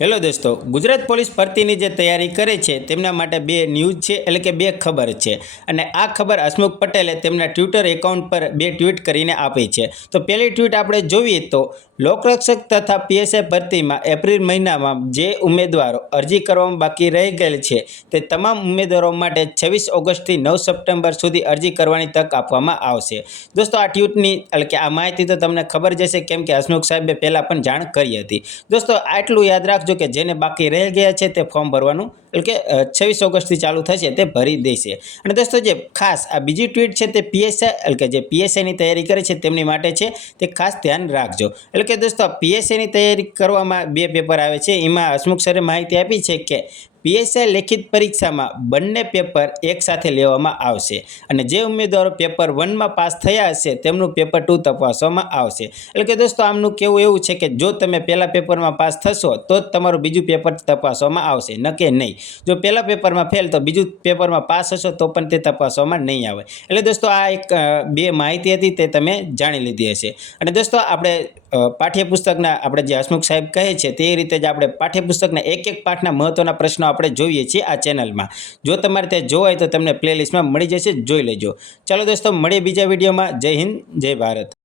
Hello દોસ્તો, Gujarat police ભરતીની જે તૈયારી કરે છે તેમના માટે બે ન્યૂઝ છે, એટલે કે બે ખબર છે. અને આ ખબર હસમુખ પટેલે તેમના ટ્વિટર એકાઉન્ટ પર બે ટ્વીટ કરીને આપી છે. તો પહેલી ટ્વીટ આપણે જોઈએ તો લોકરક્ષક તથા પીએસઆઈ ભરતીમાં એપ્રિલ મહિનામાં જે ઉમેદવારો અરજી કરવામાં બાકી રહી ગયેલ છે તે તમામ ઉમેદવારો માટે 26 ઓગસ્ટથી 9 સપ્ટેમ્બર સુધી અરજી કરવાની તક આપવામાં આવશે. દોસ્તો, આ ટ્વીટની એટલે કે આ માહિતી તો તમને ખબર જ હશે, કેમ કે હસમુખ સાહેબે પહેલાં પણ જાણ કરી હતી. દોસ્તો, આટલું યાદ રાખજો કે જેને બાકી રહી ગયા છે તે ફોર્મ ભરવાનું એટલે કે 26 ઓગસ્ટથી ચાલુ થશે તે ભરી દેશે. અને દોસ્તો, જે ખાસ આ બીજી ટ્વીટ છે તે પીએસઆઈ એટલે કે જે પીએસઆઈની તૈયારી કરે છે તેમની માટે છે, તે ખાસ ધ્યાન રાખજો. એટલે કે દોસ્તો, પીએસઆઈની તૈયારી કરવામાં બે પેપર આવે છે. એમાં હસમુખ સરે માહિતી આપી છે કે પીએસઆઈ લેખિત પરીક્ષામાં બંને પેપર એકસાથે લેવામાં આવશે અને જે ઉમેદવારો પેપર 1માં પાસ થયા હશે તેમનું પેપર 2 તપાસવામાં આવશે. એટલે કે દોસ્તો, આમનું કહેવું એવું છે કે જો તમે પહેલા પેપરમાં પાસ થશો તો જ તમારું બીજું પેપર તપાસવામાં આવશે, ન કે નહીં. જો પહેલા પેપરમાં ફેલ તો બીજું પેપરમાં પાસ હશો તો પણ તે તપાસવામાં નહીં આવે. એટલે દોસ્તો, આ એક બે માહિતી હતી તે તમે જાણી લીધી હશે. અને દોસ્તો, આપણે પાઠ્યપુસ્તકના આપણે જે હસમુખ સાહેબ કહે છે તે રીતે જ આપણે પાઠ્યપુસ્તકના એક પાઠના મહત્વના પ્રશ્નો આપણે જોઈએ છીએ આ ચેનલમાં. જો તમારે તે જોવાય તો તમને પ્લેલિસ્ટમાં મળી જશે, જોઈ લેજો. ચાલો દોસ્તો, મળીએ બીજા વિડીયોમાં. જય હિન્દ, જય ભારત.